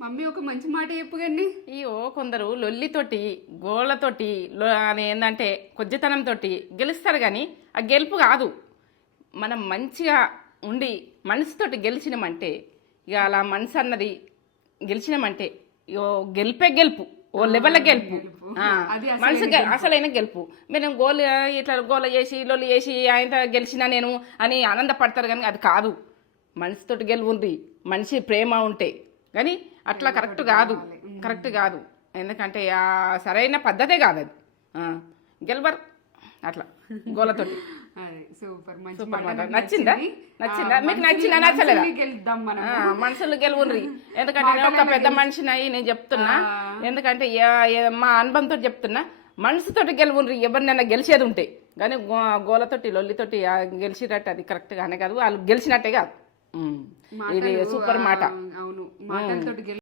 Mummy ఒక మంచి మాట చెప్పు కానీ అయ్యో కొందరు లొల్లితోటి గోళ్ళతోటి అని ఏంటంటే కొద్దితనంతో గెలుస్తారు కానీ ఆ గెలుపు కాదు. మనం మంచిగా ఉండి మనసుతోటి గెలిచినామంటే ఇక అలా మనసు అన్నది గెలిచినామంటే ఇగో గెలిపే గెలుపు, ఓ లెవెల్ గెలుపు, మనసు అసలైన గెలుపు. మీరు గోల్ ఇట్లా గోల చేసి లొల్లి చేసి ఆయన గెలిచినా నేను అని ఆనందపడతారు కానీ అది కాదు. మనసుతోటి గెలువుంది, మనిషి ప్రేమ ఉంటే కానీ అట్లా కరెక్ట్ కాదు. ఎందుకంటే ఆ సరైన పద్ధతే కాదు అది. గెలవరు అట్లా గోలతోటి. సూపర్ నచ్చిందా మీకు? నచ్చలేదా? మనుషులు గెలువుండ్రి. ఎందుకంటే నేను ఒక పెద్ద మనిషిని అయ్యి నేను చెప్తున్నా, ఎందుకంటే మా అనుభవంతో చెప్తున్నా, మనసుతోటి గెలువుండ్రి. ఎవరినైనా గెలిచేది ఉంటే కానీ గోలతోటి లొల్లితోటి గెలిచినట్టు అది కరెక్ట్ గానే కాదు, వాళ్ళు గెలిచినట్టే కాదు. ఇది సూపర్ మాట. అవును, మాటలతోటి